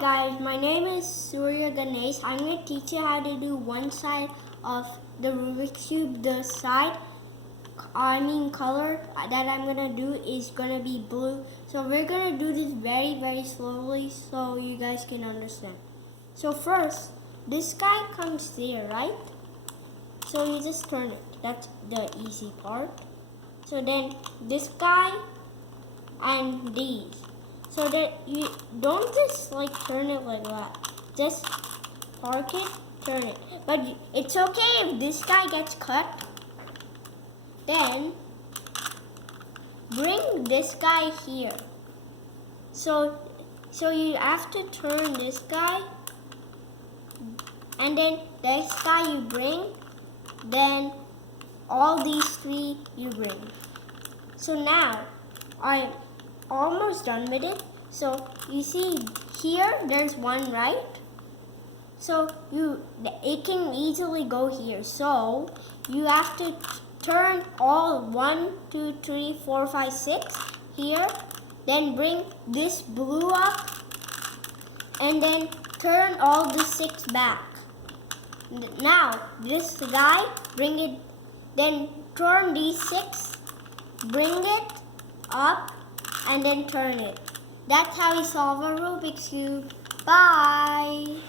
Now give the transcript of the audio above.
guys, my name is Surya. I'm going to teach you how to do one side of the Rubik's Cube. The color that I'm going to do is going to be blue. So we're going to do this very slowly so you guys can understand. So first, this guy comes there, right? So you just turn it. That's the easy part. So then this guy and these. So that you don't just turn it like that. Just park it, turn it. But it's okay if this guy gets cut. Then bring this guy here. So you have to turn this guy, and then this guy you bring, then all these three you bring. So now I'm almost done with it. So you see here there's one, right? So it can easily go here. So you have to turn all 1, 2, 3, 4, 5, 6 here. Then bring this blue up and then turn all the 6 back. Now this guy, bring it, then turn these 6, bring it up and then turn it. That's how you solve a Rubik's Cube. Bye!